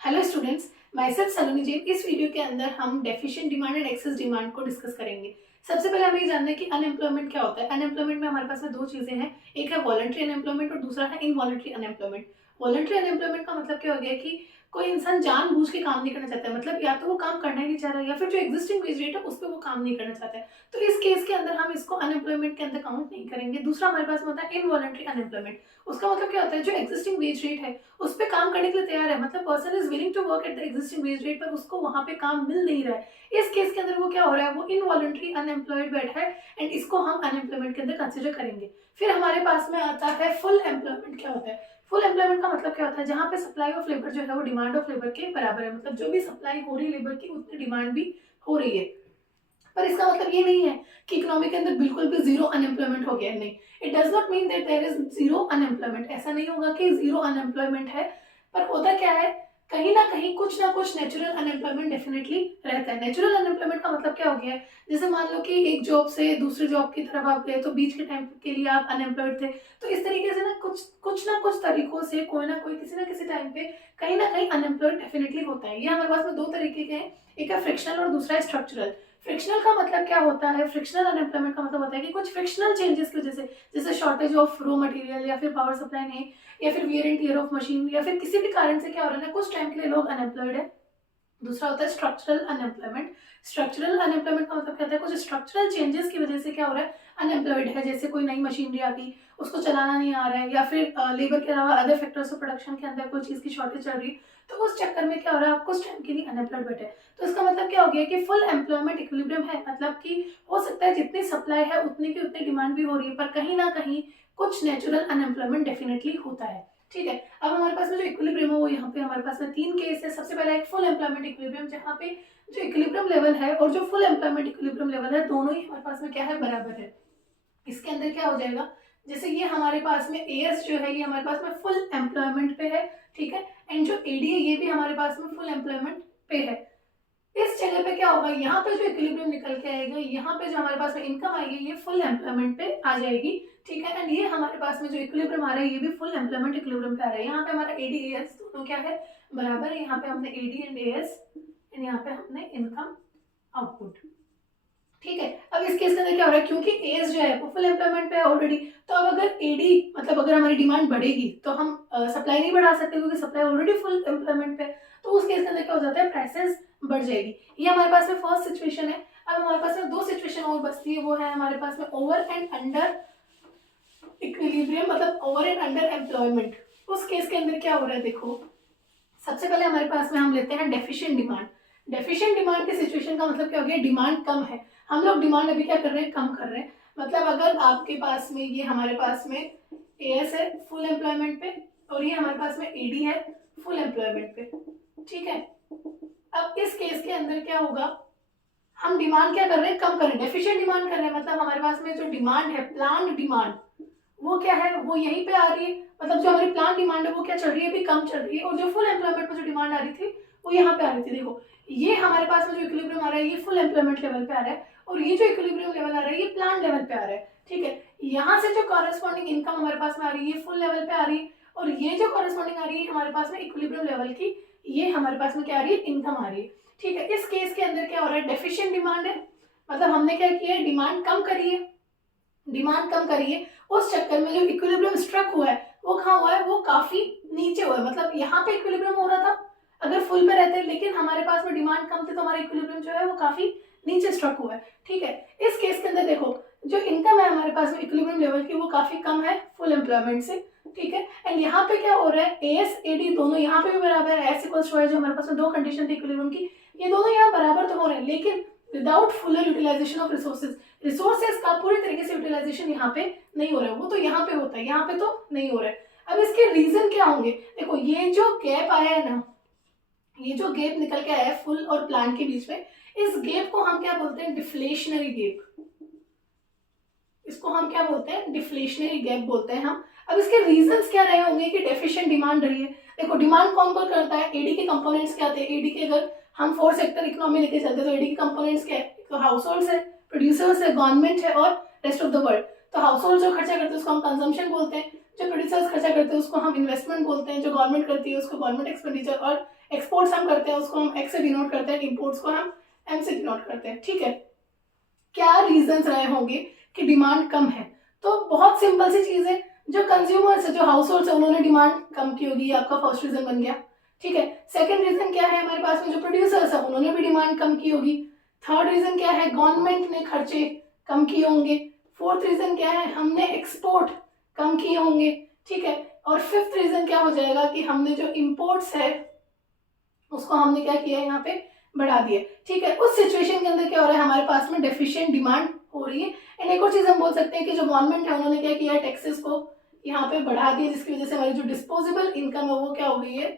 Hello students, my self सलोनी जैन। इस video के अंदर हम deficient demand and excess demand को डिस्कस करेंगे। सबसे पहले हमें ये जानना है कि अनएम्प्लॉयमेंट क्या होता है। अनएम्प्लॉयमेंट में हमारे पास में दो चीजें हैं, एक है वॉलंटरी अनएम्प्लॉयमेंट और दूसरा है इनवॉलंटरी अनएम्प्लॉयमेंट। वॉलंटरी अनएम्प्लॉयमेंट का मतलब क्या हो गया कि कोई इंसान जानबूझ के काम नहीं करना चाहता है, मतलब या तो वो काम करना ही नहीं चाह रहा है या फिर जो एग्जिस्टिंग वेज रेट है उस पर वो काम नहीं करना चाहता है। तो इस केस के अंदर हम इसको अनएम्प्लॉयमेंट के अंदर काउंट नहीं करेंगे। दूसरा हमारे पास में होता है इनवॉलंटरी अनएम्प्लॉयमेंट। उसका मतलब क्या होता है, जो एक्जिस्टिंग वेज रेट है उस पर काम करने के लिए तैयार है, मतलब person is willing to work at the existing wage rate, पर उसको वहां पे काम मिल नहीं रहा है। इस केस के अंदर वो क्या हो रहा है, वो इनवॉलंटरी अनएम्प्लॉयड बैठा है एंड इसको हम अनएम्प्लॉयमेंट के अंदर कंसिडर करेंगे। फिर हमारे पास में आता है फुल एम्प्लॉयमेंट। क्या होता है फुल एम्प्लॉयमेंट का मतलब, क्या होता है जहां पे सप्लाई ऑफ लेबर जो है वो डिमांड ऑफ लेबर के बराबर है, मतलब जो भी सप्लाई हो रही है लेबर की उतनी डिमांड भी हो रही है। पर इसका मतलब ये नहीं है कि इकोनॉमी के अंदर बिल्कुल भी जीरो अनएम्प्लॉयमेंट हो गया है, नहीं। It does not mean that there is zero unemployment. ऐसा नहीं होगा कि जीरो अनएम्प्लॉयमेंट है, पर होता क्या है, कहीं ना कुछ नेचुरल अनएम्प्लॉयमेंट डेफिनेटली रहता है। नेचुरल अनएम्प्लॉयमेंट का मतलब क्या हो गया है, जैसे मान लो कि एक जॉब से दूसरी जॉब की तरफ आप गए तो बीच के टाइम के लिए आप अनएम्प्लॉयड थे, तो इस तरीके से ना कुछ तरीकों से कोई ना कोई किसी ना किसी टाइम पे कहीं ना कहीं अनएम्प्लॉयड डेफिनेटली होता है। ये हमारे पास में दो तरीके के हैं, एक है फ्रिक्शनल और दूसरा है स्ट्रक्चरल। फ्रिक्शनल का मतलब क्या होता है, फ्रिक्शनल अनएम्प्लॉयमेंट का मतलब होता है कि कुछ फ्रिक्शनल चेंजेस की वजह से, जैसे शॉर्टेज ऑफ रॉ मटेरियल या फिर पावर सप्लाई नहीं, या फिर wear and tear of machine, या फिर किसी भी कारण से क्या हो रहा है ना, कुछ टाइम के लिए लोग अनएम्प्लॉयड है। दूसरा होता है स्ट्रक्चरल अनएम्प्लॉयमेंट। स्ट्रक्चरल अनएम्प्लॉयमेंट का मतलब कहता है कुछ स्ट्रक्चरल चेंजेस की वजह से क्या हो रहा है, अनएम्प्लॉयड है। जैसे कोई नई मशीनरी आ गई, उसको चलाना नहीं आ रहा है, या फिर लेबर के अलावा अदर फैक्टर्स ऑफ प्रोडक्शन के अंदर कोई चीज की शॉर्टेज चल रही है, तो उस चक्कर में क्या हो रहा है, आपको उस टाइम के लिए अनएम्प्लॉयड बैठे। तो इसका मतलब क्या हो गया कि फुल एम्प्लॉयमेंट इक्विलिब्रियम है, मतलब कि हो सकता है जितनी सप्लाई है उतनी की उतनी डिमांड भी हो रही है, पर कहीं ना कहीं कुछ नेचुरल अनएम्प्लॉयमेंट डेफिनेटली होता है। ठीक है, अब हमारे पास में जो इक्विलिब्रियम है वो यहाँ पे हमारे पास में तीन केस है। सबसे पहला एक फुल एम्प्लॉयमेंट इक्विलिब्रियम, जहाँ पे जो इक्विलिब्रियम लेवल है और जो फुल एम्प्लॉयमेंट इक्विलिब्रियम लेवल है दोनों ही हमारे पास में क्या है, बराबर है। इसके अंदर क्या हो जाएगा, जैसे ये हमारे पास में एएस जो है ये हमारे पास में फुल एम्प्लॉयमेंट पे है, ठीक है, एंड जो एडी है ये भी हमारे पास में फुल एम्प्लॉयमेंट पे है। इस जगह पे क्या होगा, यहाँ पे जो इक्विलिब्रियम निकल के आएगा, यहाँ पे जो हमारे पास में इनकम आएगी ये फुल एम्प्लॉयमेंट पे आ जाएगी, ठीक है। एंड ये हमारे पास में जो इक्विलिब्रियम आ रहा है ये भी फुल एम्प्लॉयमेंट इक्विलिब्रियम पे आ रहा है। यहाँ पे हमारा एडी एएस दोनों क्या है, बराबर है। यहाँ पे हमने एडी एंड एएस एंड यहाँ पे हमने इनकम आउटपुट, ठीक है। अब इस केस के अंदर क्या हो रहा है, क्योंकि एएस जो है वो फुल एम्प्लॉयमेंट पे है ऑलरेडी, तो अब अगर एडी मतलब अगर हमारी डिमांड बढ़ेगी तो हम सप्लाई नहीं बढ़ा सकते क्योंकि सप्लाई ऑलरेडी फुल एम्प्लॉयमेंट पे, तो उस केस के अंदर क्या हो जाता है, प्राइसेस बढ़ जाएगी। ये हमारे पास में फर्स्ट सिचुएशन है। अब हमारे पास में दो सिचुएशन और बचती है, वो है हमारे पास में ओवर एंड अंडर इक्विलिब्रियम, मतलब ओवर एंड अंडर एम्प्लॉयमेंट। उस केस के अंदर क्या हो रहा है, देखो सबसे पहले हमारे पास में हम लेते हैं डेफिशिएंट डिमांड। डेफिशिएंट डिमांड की सिचुएशन का मतलब क्या हो गया, डिमांड कम है, हम लोग डिमांड अभी क्या कर रहे हैं, कम कर रहे हैं। मतलब अगर आपके पास में ये हमारे पास में एएस है फुल एम्प्लॉयमेंट पे और ये हमारे पास में एडी है फुल एम्प्लॉयमेंट पे, ठीक है। अब इस केस के अंदर क्या होगा, हम डिमांड क्या कर रहे हैं, कम कर रहे हैं, डेफिशिएंट डिमांड कर रहे हैं, मतलब हमारे पास में जो डिमांड है प्लान डिमांड वो क्या है, वो यहीं पे आ रही है, मतलब जो हमारी प्लान डिमांड है वो क्या चल रही है, अभी कम चल रही है, और जो फुल एम्प्लॉयमेंट में जो डिमांड आ रही थी वो यहाँ पे आ रही थी। देखो ये हमारे पास में जो इक्विलिब्रियम आ रहा है ये फुल एम्प्लॉयमेंट लेवल पे आ रहा है, और ये जो इक्विलिब्रियम लेवल आ रहा है ये प्लान लेवल पे आ रहा है, ठीक है। यहाँ से जो कॉरेस्पॉन्डिंग इनकम हमारे पास में आ रही है ये फुल लेवल पे आ रही है, और ये जो कॉरेस्पॉन्डिंग आ रही है हमारे पास में इक्विलिब्रियम लेवल की, ये हमारे पास में क्या आ रही है, इनकम आ रही है, ठीक है। इस केस के अंदर क्या हो रहा है, डेफिशिएंट डिमांड है, मतलब हमने क्या किया है, डिमांड कम करी है, डिमांड कम करी है, उस चक्कर में जो इक्विलिब्रियम स्ट्रक हुआ है वो कहाँ हुआ है, वो काफी नीचे हुआ है, मतलब यहाँ पे इक्विलिब्रियम हो रहा था अगर फुल पे रहते, लेकिन हमारे पास में डिमांड कम थी तो हमारा इक्विलिब्रियम जो है वो काफी नीचे स्ट्रक हुआ है, ठीक है। इस केस के अंदर देखो जो इनकम है हमारे पास में इक्विलिब्रियम लेवल की वो काफी कम है फुल एम्प्लॉयमेंट से, ठीक है। एंड यहाँ पे क्या हो रहा है, एएस एडी दोनों यहाँ पे भी बराबर है, एस इक्वल्स टू है, जो हमारे पास में दो कंडीशन थी इक्विलिब्रियम की, ये दोनों यहाँ बराबर तो हो रहे हैं, लेकिन without fuller utilisation of resources का पूरी तरीके से यूटिलाइजेशन यहाँ पे नहीं हो रहा है, वो तो यहाँ पे होता है, यहाँ पे तो नहीं हो रहा है। अब इसके रीजन क्या होंगे, देखो ये जो गैप आया है ना, ये जो गैप निकल के आया है फुल और प्लान के बीच में, इस गैप को हम क्या बोलते हैं, डिफ्लेशनरी गैप। इसको हम क्या बोलते हैं, डिफ्लेशनरी गैप बोलते हैं हम। अब इसके रीजंस क्या रहे होंगे कि डेफिशिएंट डिमांड रही है। देखो डिमांड कौन कौन करता है, एडी के कंपोनेंट्स क्या थे, एडी के अगर हम फोर सेक्टर इकोनॉमी लेके चलते तो एडी के कंपोनेंट्स क्या है, तो हाउस होल्ड है, प्रोड्यूसर्स है, गवर्नमेंट है और रेस्ट ऑफ द वर्ल्ड। तो हाउस होल्ड जो खर्चा करते हैं उसको हम कंजम्पशन बोलते हैं, जो प्रोड्यूसर्स खर्चा करते हैं उसको हम इन्वेस्टमेंट बोलते हैं, जो गवर्नमेंट करती है उसको गवर्नमेंट एक्सपेंडिचर, और एक्सपोर्ट्स हम करते हैं उसको हम एक्स से डिनोट करते हैं, इम्पोर्ट्स को हम एम से डिनोट करते हैं, ठीक है। क्या रीजंस रहे होंगे कि डिमांड कम है? तो बहुत सिंपल सी चीज है, जो कंज्यूमर्स है, जो हाउस होल्ड है, उन्होंने डिमांड कम की होगी, ये आपका फर्स्ट रीजन बन गया, ठीक है। सेकंड रीजन क्या है हमारे पास में, जो प्रोड्यूसर्स है उन्होंने भी डिमांड कम की होगी। थर्ड रीजन क्या है, गवर्नमेंट ने खर्चे कम किए होंगे। फोर्थ रीजन क्या है, हमने एक्सपोर्ट कम किए होंगे, ठीक है। और फिफ्थ रीजन क्या हो जाएगा कि हमने जो इम्पोर्ट्स है उसको हमने क्या किया, यहाँ पे बढ़ा दिया, ठीक है। उस सिचुएशन के अंदर क्या हो रहा है, हमारे पास में डेफिशिएंट डिमांड हो रही है। एंड एक और चीज हम बोल सकते हैं कि जो गवर्नमेंट है उन्होंने क्या किया, टैक्सेस को यहाँ पे बढ़ा दिया, जिसकी वजह से हमारी जो डिस्पोजेबल इनकम है वो क्या हो गई है,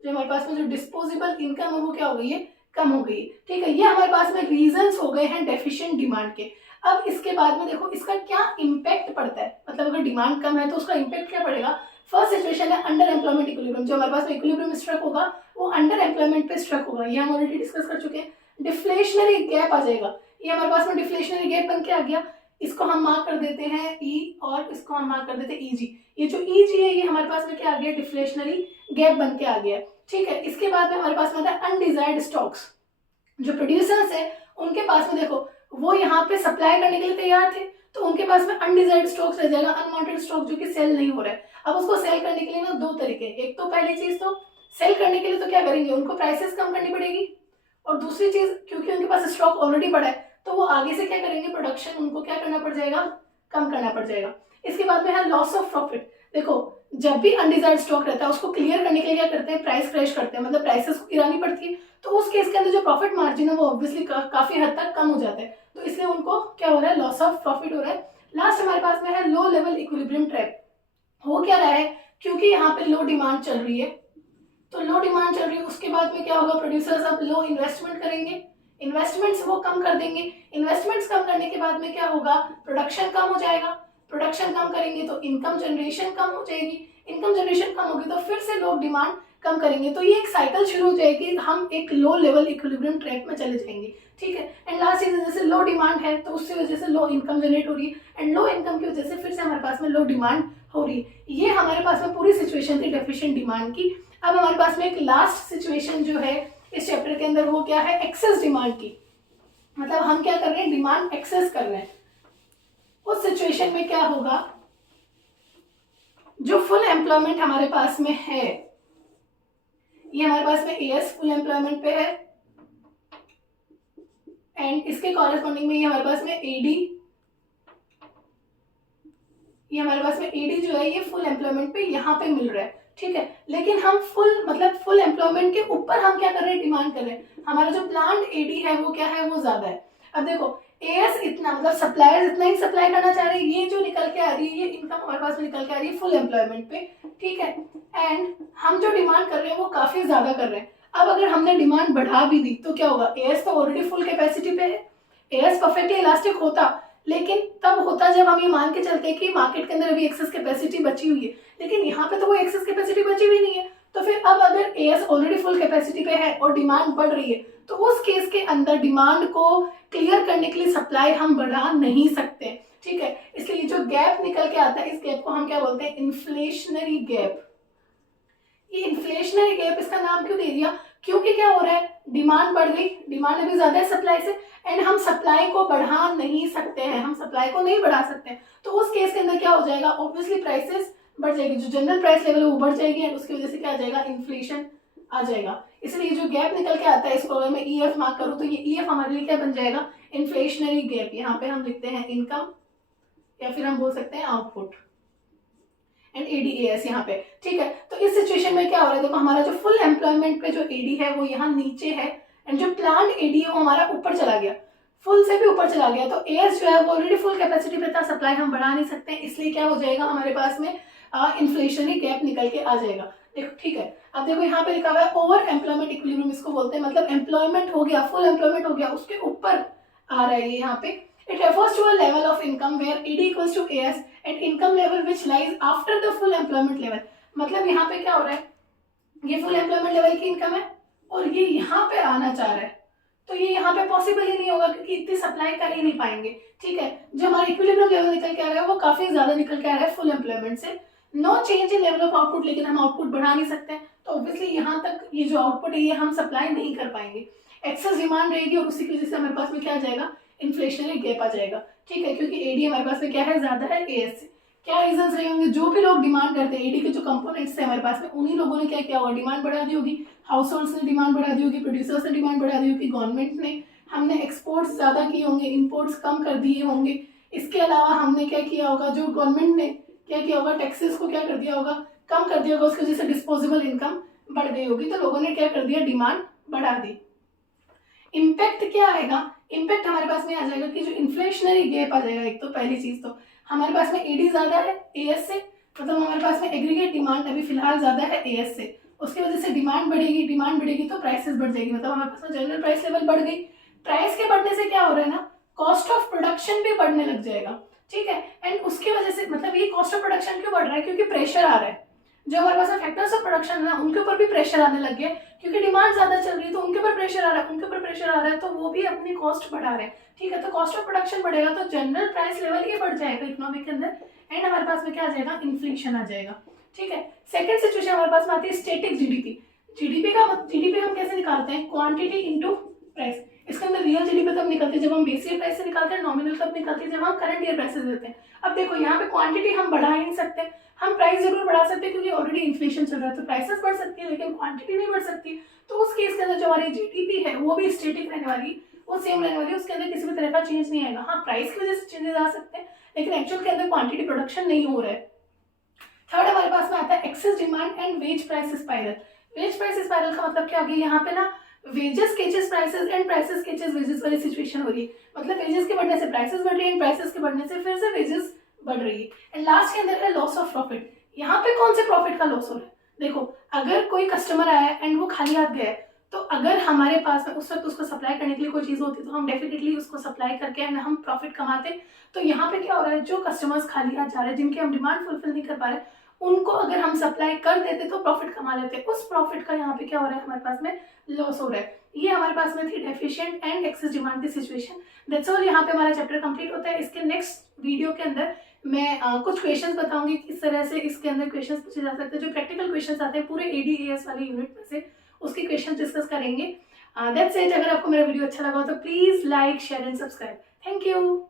जो हमारे पास में जो डिस्पोजेबल इनकम है वो क्या हो गई है, कम हो गई, ठीक है। ये हमारे पास में रीजंस हो गए हैं डेफिशिएंट डिमांड के। अब इसके बाद में देखो इसका क्या इम्पैक्ट पड़ता है, मतलब अगर डिमांड कम है तो उसका इम्पैक्ट क्या पड़ेगा। फर्स्ट सिचुएशन है अंडर एम्प्लॉयमेंट इक्विलिब्रियम, जो हमारे पास में इक्विलिब्रियम स्ट्रक होगा वो अंडर एम्प्लॉयमेंट पे स्ट्रक होगा, ये हम ऑलरेडी डिस्कस कर चुके हैं। डिफ्लेशनरी गैप आ जाएगा, ये हमारे पास में डिफ्लेशनरी गैप बन के आ गया, इसको हम मार्क कर देते हैं ई और इसको हम मार्क कर देते हैं ईजी। ये जो ईजी है ये हमारे पास में क्या आ गया, डिफ्लेशनरी गैप बन के आ गया, ठीक है। इसके बाद में हमारे पास में आता है अनडिजायर्ड स्टॉक्स, जो प्रोड्यूसर्स है उनके पास में देखो वो यहाँ पे सप्लाई करने के लिए तैयार थे, तो उनके पास में अनडिजायर्ड स्टॉक्स रह जाएगा, अनवांटेड स्टॉक जो कि सेल नहीं हो रहा है। अब उसको सेल करने के लिए ना दो तरीके, एक तो पहली चीज तो सेल करने के लिए तो क्या करेंगे, उनको प्राइसेस कम करनी पड़ेगी, और दूसरी चीज क्योंकि उनके पास स्टॉक ऑलरेडी पड़ा है तो वो आगे से क्या करेंगे, प्रोडक्शन उनको क्या करना पड़ जाएगा, कम करना पड़ जाएगा। इसके बाद में है लॉस ऑफ प्रॉफिट। देखो जब भी अनडिजायर्ड स्टॉक रहता है उसको क्लियर करने के लिए क्या करते हैं, प्राइस क्रैश करते हैं, मतलब प्राइसेस को गिरानी पड़ती है, तो उस केस के अंदर जो प्रॉफिट मार्जिन है वो ऑब्वियसली काफी हद तक कम हो जाता है, तो इसलिए उनको क्या हो रहा है, लॉस ऑफ प्रॉफिट हो रहा है। लास्ट हमारे पास में है लो लेवल इक्विलिब्रियम ट्रैप। हो क्या रहा है, क्योंकि यहाँ पे लो डिमांड चल रही है, तो लो डिमांड चल रही है, उसके बाद में क्या होगा, प्रोड्यूसर्स अब लो इन्वेस्टमेंट करेंगे, इन्वेस्टमेंट्स वो कम कर देंगे, इन्वेस्टमेंट्स कम करने के बाद में क्या होगा, प्रोडक्शन कम हो जाएगा, प्रोडक्शन कम करेंगे तो इनकम जनरेशन कम हो जाएगी, इनकम जनरेशन कम होगी तो फिर से लोग डिमांड कम करेंगे, तो ये एक साइकिल शुरू हो जाएगी, हम एक लो लेवल इक्विलिब्रियम ट्रैक में चले जाएंगे, ठीक है। एंड लास्ट चीज जैसे लो डिमांड है तो उसकी वजह से लो इनकम जनरेट हो रही है, एंड लो इनकम की वजह से फिर से हमारे पास में लो डिमांड हो रही है। ये हमारे पास में पूरी सिचुएशन थी डेफिशिएंट डिमांड की। अब हमारे पास में एक लास्ट सिचुएशन जो है इस चैप्टर के अंदर वो क्या है, एक्सेस डिमांड की, मतलब हम क्या कर रहे हैं, डिमांड एक्सेस कर रहे हैं। उस सिचुएशन में क्या होगा, जो फुल एम्प्लॉयमेंट हमारे पास में है, ये हमारे पास में एएस फुल एम्प्लॉयमेंट पे है, एंड इसके कॉरेस्पॉन्डिंग में ये हमारे पास में एडी, ये हमारे पास में एडी जो है ये फुल एम्प्लॉयमेंट पे यहाँ पे मिल रहा है, ठीक है। लेकिन हम फुल एम्प्लॉयमेंट के ऊपर हम क्या कर रहे हैं, डिमांड कर रहे हैं, हमारा जो प्लान्ड एडी है वो क्या है, वो ज्यादा है। अब देखो एएस इतना, मतलब सप्लायर्स इतना ही सप्लाई करना चाह रहे हैं, ये जो निकल के आ रही है ये इनकम हमारे पास में निकल के आ रही है फुल एम्प्लॉयमेंट पे, ठीक है। एंड हम जो डिमांड कर रहे हैं वो काफी ज्यादा कर रहे हैं। अब अगर हमने डिमांड बढ़ा भी दी तो क्या होगा, एएस तो ऑलरेडी फुल कैपेसिटी पे है, एएस परफेक्टली इलास्टिक होता, लेकिन तब होता जब हम ये मान के चलते कि मार्केट के अंदर अभी एक्सेस कैपेसिटी बची हुई है, लेकिन यहाँ पे तो वो एक्सेस कैपेसिटी बची हुई नहीं है, तो फिर अब अगर एएस ऑलरेडी फुल कैपेसिटी पे है और डिमांड बढ़ रही है तो उस केस के अंदर डिमांड को क्लियर करने के लिए सप्लाई हम बढ़ा नहीं सकते, ठीक है। इसलिए जो गैप निकल के आता है इस गैप को हम क्या बोलते हैं, इन्फ्लेशनरी गैप। ये इन्फ्लेशनरी गैप इसका नाम क्यों दे दिया, क्योंकि क्या हो रहा है, डिमांड बढ़ गई, डिमांड अभी ज्यादा है सप्लाई से, एंड हम सप्लाई को बढ़ा नहीं सकते हैं, हम सप्लाई को नहीं बढ़ा सकते हैं, तो उस केस के अंदर क्या हो जाएगा, ऑब्वियसली प्राइसेस बढ़ जाएगी, जो जनरल प्राइस लेवल है वो बढ़ जाएगी, एंड उसकी वजह से क्या आ जाएगा, इन्फ्लेशन आ जाएगा। इसलिए जो गैप निकल के आता है इसको अगर मैं ईएफ मार्क करूँ तो ये ईएफ हमारे लिए क्या बन जाएगा, इन्फ्लेशनरी गैप। यहाँ पे हम लिखते हैं इनकम या फिर हम बोल सकते हैं आउटपुट, एंड एडीएएस यहाँ पे, ठीक है। तो इस सिचुएशन में क्या हो रहा है, देखो हमारा जो फुल एम्प्लॉयमेंट पे जो एडी है वो यहाँ नीचे है, एंड जो प्लान्ड एडी है वो हमारा ऊपर चला गया, फुल से भी ऊपर चला गया, तो एएस जो है वो ऑलरेडी फुल कैपेसिटी पे था, सप्लाई हम बढ़ा नहीं सकते, इसलिए क्या हो जाएगा, हमारे पास में इन्फ्लेशनरी गैप निकल के आ जाएगा। देखो ठीक है, अब देखो यहाँ पे लिखा हुआ है ओवर एम्प्लॉयमेंट इक्विलिब्रियम इसको बोलते हैं, मतलब एम्प्लॉयमेंट हो गया, फुल एम्प्लॉयमेंट हो गया, उसके ऊपर आ रहा है ये यहाँ पे। It refers to a level of income where ED equals to AS at income level which lies after the full employment level। मतलब यहाँ पे क्या हो रहा है, ये full employment level की इनकम है और ये यहाँ पे आना चाह रहा है, तो ये यहाँ पे पॉसिबल ही नहीं होगा क्योंकि इतनी सप्लाई कर ही नहीं पाएंगे, ठीक है। जो हमारा इक्विलिब्रियम लेवल निकल के आ रहा है वो काफी ज्यादा निकल के आ रहा है फुल एम्प्लॉयमेंट से, no change in level of output, लेकिन हम आउटपुट बढ़ा नहीं सकते हैं, तो ऑब्वियसली यहाँ तक ये जो आउटपुट है ये हम सप्लाई नहीं कर पाएंगे, एक्सेस डिमांड रहेगी और उसी की वजह से हमारे पास में क्या आ जाएगा, इन्फ्लेशनरी गैप आ जाएगा, ठीक है, क्योंकि एडी हमारे पास में क्या है, ज्यादा है एएस से। क्या रीजंस रहे होंगे, जो भी लोग डिमांड करते हैं एडी के जो कंपोनेंट्स थे हमारे पास में, उन्हीं लोगों ने क्या किया होगा, डिमांड बढ़ा दी होगी, हाउस होल्ड्स ने डिमांड बढ़ा दी होगी, प्रोड्यूसर्स ने डिमांड बढ़ा दी होगी, गवर्नमेंट ने, हमने एक्सपोर्ट्स ज्यादा किए होंगे, इम्पोर्ट्स कम कर दिए होंगे, इसके अलावा हमने क्या किया होगा, जो गवर्नमेंट ने क्या किया होगा, टैक्सेस को क्या कर दिया होगा, कम कर दिया होगा, उसकी वजह से डिस्पोजेबल इनकम बढ़ गई होगी, तो लोगों ने क्या कर दिया, डिमांड बढ़ा दी। इम्पैक्ट क्या आएगा, इम्पैक्ट हमारे पास में आ जाएगा कि जो इन्फ्लेशनरी गैप आ जाएगा, एक तो पहली चीज तो हमारे पास में एडी ज्यादा है एएस से, मतलब हमारे पास में एग्रीगेट डिमांड अभी फिलहाल ज्यादा है एएस से, उसकी वजह से डिमांड बढ़ेगी तो प्राइसेस बढ़ जाएगी, मतलब हमारे पास में जनरल प्राइस लेवल बढ़ गई, प्राइस के बढ़ने से क्या हो रहा है ना, कॉस्ट ऑफ प्रोडक्शन भी बढ़ने लग जाएगा, ठीक है, एंड उसकी वजह से मतलब ये कॉस्ट ऑफ प्रोडक्शन क्यों बढ़ रहा है, क्योंकि प्रेशर आ रहा है, जो हमारे पास फैक्टर्स ऑफ प्रोडक्शन है ना उनके ऊपर भी प्रेशर आने लग गया, क्योंकि डिमांड ज्यादा चल रही है तो उनके ऊपर प्रेशर आ रहा है, तो वो भी अपनी कॉस्ट बढ़ा रहे हैं, ठीक है, तो कॉस्ट ऑफ प्रोडक्शन बढ़ेगा तो जनरल प्राइस लेवल ये बढ़ जाएगा इकोनॉमी के अंदर, एंड हमारे पास में क्या आ जाएगा, इन्फ्लेशन आ जाएगा, ठीक है। सेकंड सिचुएशन हमारे पास में आती है स्टैटिक जीडीपी। जीडीपी हम कैसे निकालते हैं, क्वांटिटी इनटू प्राइस, इसके अंदर रियल जीडीपी तब निकलती है जब हम बेस ईयर प्राइस से निकालते हैं, नॉमिनल तब निकलती है जब हम करंट ईयर प्राइसेस देते हैं। अब देखो यहाँ पे क्वांटिटी हम बढ़ा ही नहीं सकते, हम प्राइस जरूर बढ़ा सकते हैं क्योंकि ऑलरेडी इन्फ्लेशन चल रहा है, तो प्राइसेस बढ़ सकती है लेकिन क्वांटिटी नहीं बढ़ सकती, तो उस केस के अंदर जो हमारी जीडीपी है वो भी स्टेटिक रहने वाली, वो सेम रहने वाली, उसके अंदर किसी भी तरह का चेंज नहीं आएगा। हाँ, प्राइस की वजह से चेंजेस आ सकते हैं लेकिन एक्चुअल के अंदर क्वांटिटी प्रोडक्शन नहीं हो रहा है। थर्ड हमारे पास में आता है excess demand and wage price spiral. Wage price spiral का मतलब क्या हो गया, यहाँ पे ना wages chases prices and prices chases wages वाली सिचुएशन हो रही है, मतलब वेजेस के बढ़ने से प्राइसेस बढ़ रही है एंड प्राइसेस के बढ़ने से फिर से वेजेस बढ़ रही है, एंड लास्ट के अंदर है लॉस ऑफ प्रॉफिट। यहाँ पे कौन से प्रॉफिट का लॉस हो रहा है, देखो अगर कोई कस्टमर आया एंड वो खाली हाथ गया है, तो अगर हमारे पास में उस वक्त उसको सप्लाई करने के लिए कोई चीज होती तो हम डेफिनेटली उसको सप्लाई करके एंड हम प्रॉफिट कमाते। तो यहाँ पे क्या हो रहा है, जो कस्टमर्स खाली हाथ जा रहे हैं, जिनकी हम डिमांड फुलफिल नहीं कर पा रहे, उनको अगर हम सप्लाई कर देते तो प्रॉफिट कमा लेते, उस प्रॉफिट का यहाँ पे क्या हो रहा है, हमारे पास में लॉस हो रहा है। ये हमारे पास में थी डेफिशिएंट एंड एक्सेस डिमांड की सिचुएशन। दैट्स ऑल, यहाँ पे हमारा चैप्टर कंप्लीट होता है। इसके नेक्स्ट वीडियो के अंदर मैं कुछ क्वेश्चंस बताऊंगी किस तरह से इसके अंदर क्वेश्चंस पूछे जा सकते हैं, जो प्रैक्टिकल क्वेश्चंस आते हैं पूरे एडीएएस वाले यूनिट में से, उसके क्वेश्चन डिस्कस करेंगे। That's it. अगर आपको मेरा वीडियो अच्छा लगा हो तो please like share and subscribe. Thank you.